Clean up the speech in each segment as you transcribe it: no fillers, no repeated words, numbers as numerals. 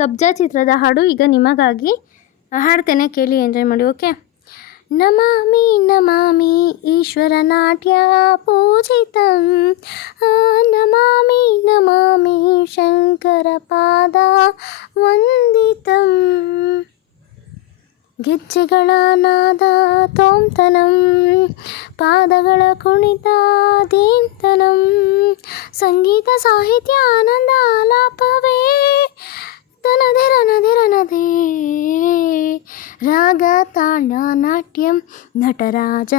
ಕಬ್ಜಾ ಚಿತ್ರದ ಹಾಡು ಈಗ ನಿಮಗಾಗಿ ಹಾಡ್ತೇನೆ, ಕೇಳಿ ಎಂಜಾಯ್ ಮಾಡಿ. ಓಕೆ. ನಮಾಮಿ ನಮಾಮಿ ಈಶ್ವರ ನಾಟ್ಯ ಪೂಜಿತಂ, ನಮಾಮಿ ನಮಾಮಿ ಶಂಕರ ಪಾದ ವಂದಿತಂ. ಗೆಜ್ಜೆಗಳ ನಾದ ತೋಂತನಂ, ಪಾದಗಳ ಕುಣಿತ ದೀಂತನಂ, ಸಂಗೀತ ಸಾಹಿತ್ಯ ಆನಂದ ಆಲಾಪವೇ ತನದಿರನದಿರನದೇ. ರಾಗ ತಾಳ ನಾಟ್ಯಂ ನಟರಾಜ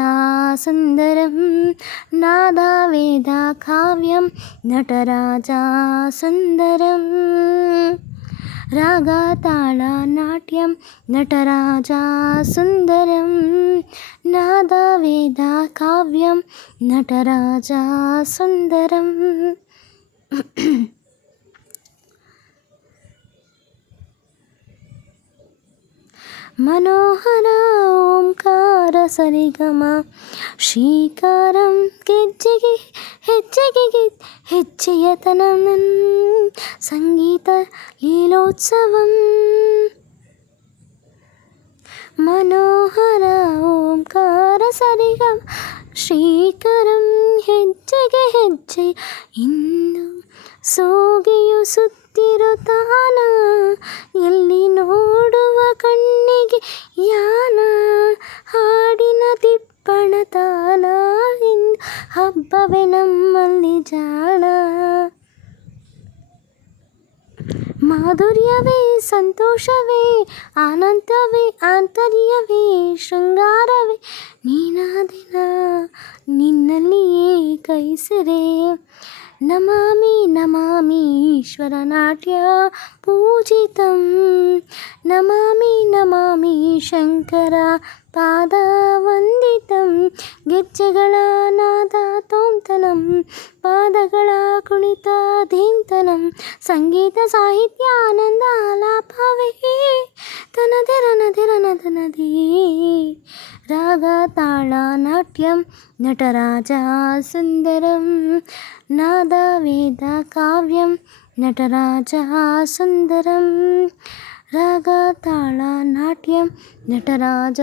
ಸುಂದರಂ, ನಾದ ವೇದ ಕಾವ್ಯಂ ನಟರಾಜ ಸುಂದರಂ. ರಾಗ ತಾಳ ನಾಟ್ಯಂ ನಟರಾಜ ಸುಂದರಂ, ನಾದ ವೇದ ಕಾವ್ಯಂ ನಟರಾಜ ಸುಂದರಂ. ಮನೋಹರ ಓಂಕಾರ ಸರಿಗಮ ಶ್ರೀಕಾರಂ, ಗೆಜ್ಜೆಗೆ ಹೆಜ್ಜೆಗೆ ಹೆಜ್ಜೆಯತನಂ, ಸಂಗೀತ ಲೀಲೋತ್ಸವಂ. ಮನೋಹರ ಓಂಕಾರ ಸರಿಗಮ ಶ್ರೀಕರಂ, ಹೆಜ್ಜೆಗೆ ಹೆಜ್ಜೆ ಇಂದು ಸೋಗೆಯುಸುತ್ತಿರುತ್ತಾನ, ಎಲ್ಲಿ ನೋಡುವ ಕಣ್ಣಿಗೆ ಯಾನ, ಹಾಡಿನ ದಿಪ್ಪಣ ತಾನ, ಇಂದು ಹಬ್ಬವೇ ನಮ್ಮಲ್ಲಿ ಜಾಣ. ಮಾಧುರ್ಯವೇ ಸಂತೋಷವೇ ಆನಂದವೇ ಆಂತರ್ಯವೇ ಶೃಂಗಾರವೇ ನೀನಾದಿನ ನಿನ್ನಲ್ಲಿಯೇ ಕೈಸೆರೆ. ನಮಾಮಿ ನಮಾಮಿ ಈಶ್ವರ ನಾಟ್ಯ ಪೂಜಿತಂ, ನಮಾಮಿ ನಮಾಮಿ ಶಂಕರ ಪಾದ ವಂದಿತಂ. ಗೆಜ್ಜೆಗಳ ನಾದ ತೋಂತನಂ, ಪಾದಗಳ ಕುಣಿತ ಧೀಂತನಂ, ಸಂಗೀತ ಸಾಹಿತ್ಯ ಆನಂದ ಆಲಾಪವೇ ತನದಿರನದಿರನದನದೇ. ರಾಗ ತಾಳ ನಾಟ್ಯಂ ನಟರಾಜ ಸುಂದರಂ, ನಾದ ವೇದ ಕಾವ್ಯಂ ನಟರಾಜ ಸುಂದರಂ. ರಾಗ ತಾಳ ನಾಟ್ಯಂ ನಟರಾಜ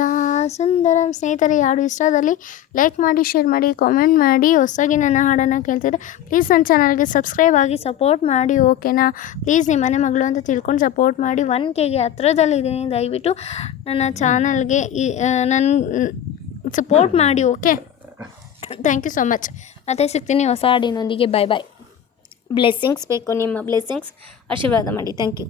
ಸುಂದರಂ. ಸ್ನೇಹಿತರೆ, ಈ ಹಾಡು ಇಷ್ಟ ಆದಲ್ಲಿ ಲೈಕ್ ಮಾಡಿ, ಶೇರ್ ಮಾಡಿ, ಕಾಮೆಂಟ್ ಮಾಡಿ. ಹೊಸದಾಗಿ ನನ್ನ ಹಾಡನ್ನು ಕೇಳ್ತಿದ್ರೆ ಪ್ಲೀಸ್ ನನ್ನ ಚಾನಲ್ಗೆ ಸಬ್ಸ್ಕ್ರೈಬ್ ಆಗಿ ಸಪೋರ್ಟ್ ಮಾಡಿ. ಓಕೆನಾ? ಪ್ಲೀಸ್ ನಿಮ್ಮ ಮನೆ ಮಗಳು ಅಂತ ತಿಳ್ಕೊಂಡು ಸಪೋರ್ಟ್ ಮಾಡಿ. 1K ಹತ್ರದಲ್ಲಿದ್ದೀನಿ. ದಯವಿಟ್ಟು ನನ್ನ ಚಾನಲ್ಗೆ ಸಪೋರ್ಟ್ ಮಾಡಿ. Okay, thank you so much. ಮತ್ತೆ ಸಿಗ್ತೀನಿ ಹೊಸ ಹಾಡಿನೊಂದಿಗೆ. ಬಾಯ್ ಬಾಯ್. ಬ್ಲೆಸ್ಸಿಂಗ್ಸ್ ಬೇಕು, ನಿಮ್ಮ ಬ್ಲೆಸ್ಸಿಂಗ್ಸ್ ಆಶೀರ್ವಾದ ಮಾಡಿ. Thank you.